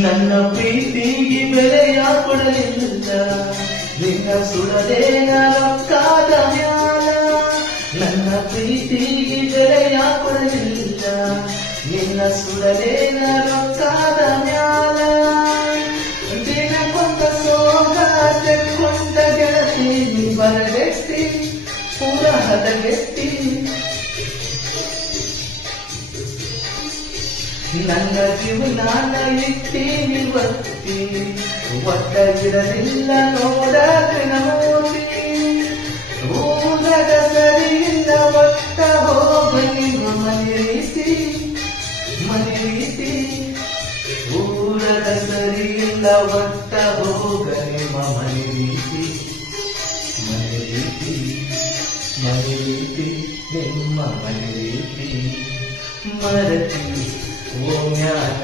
ನನ್ನ ಪ್ರೀತಿಗೆ ಬೆಲೆಯ ಕೊಡಲಿಲ್ಲ, ನಿನ್ನ ಸುಡದೇನ ರೊಕ್ಕಾದ ಮ್ಯಾಲ. ನನ್ನ ಪ್ರೀತಿಗೆ ಬೆಲೆಯ ಕೊಡಲಿಲ್ಲ, ನಿನ್ನ ಸುಡದೇನ ರೊಕ್ಕಾದ ಮ್ಯಾಲ. ದಿನಕ್ಕೊಂದ ಸೋಗ ತೆಕ್ಕೊಂಡ ಗೆಳತಿ ನೀ ಬರಗೆಟ್ಟಿ ಪೂರ ಹದಗೆಟ್ಟಿ. ನನ್ನ ಜೀವನಾನ ಇಟ್ಟೀನಿ ಒತ್ತಿ, ಒಟ್ಟಗಿರಲಿಲ್ಲ ನೋಡ ದಿನಮೂರ್ತಿ. ಊರಗ ಸರಿಯಿಲ್ಲ ಒಟ್ಟ ಹೋಗಲಿ ಮನೆ ರೀತಿ ಮನೆ ರೀತಿ. ಊರಗ ಸರಿಯಿಲ್ಲ ಒಟ್ಟ ಹೋಗಲಿ ಮನೆ ರೀತಿ ಮನೆ ರೀತಿ ಮನೆ ರೀತಿ ನಿಮ್ಮ ಮನೆ ರೀತಿ. ಮರತಿ ಓ ಜ್ಞಾನ